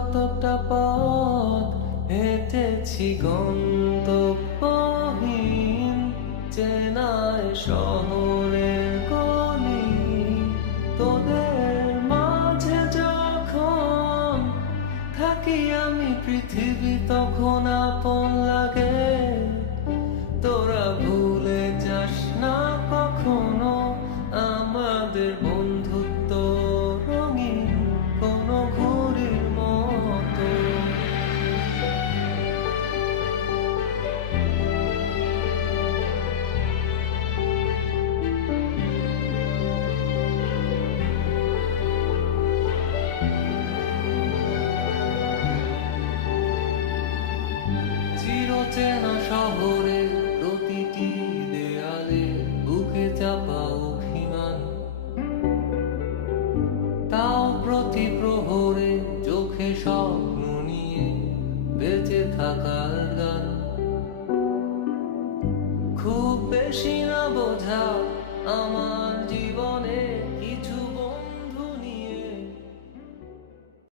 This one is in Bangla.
কতটা পথ হেঁটেছি গন্তব্যহীন চেনায় শহরের গলি। তোদের মাঝে যখন থাকি আমি পৃথিবী তখন আপন লাগে। তোরা ভুলে যাস না কখনো আমাদের বন্ধুত্ব রঙিন কোনো ঘুড়ির মতো। চিরচেনা শহরে প্রতিটি দেয়ালে বুকে চাপা অভিমান, তাও প্রতি প্রহরে চোখে স্বপ্ন নিয়ে বেঁচে থাকার গান। খুব বেশি না বোঝা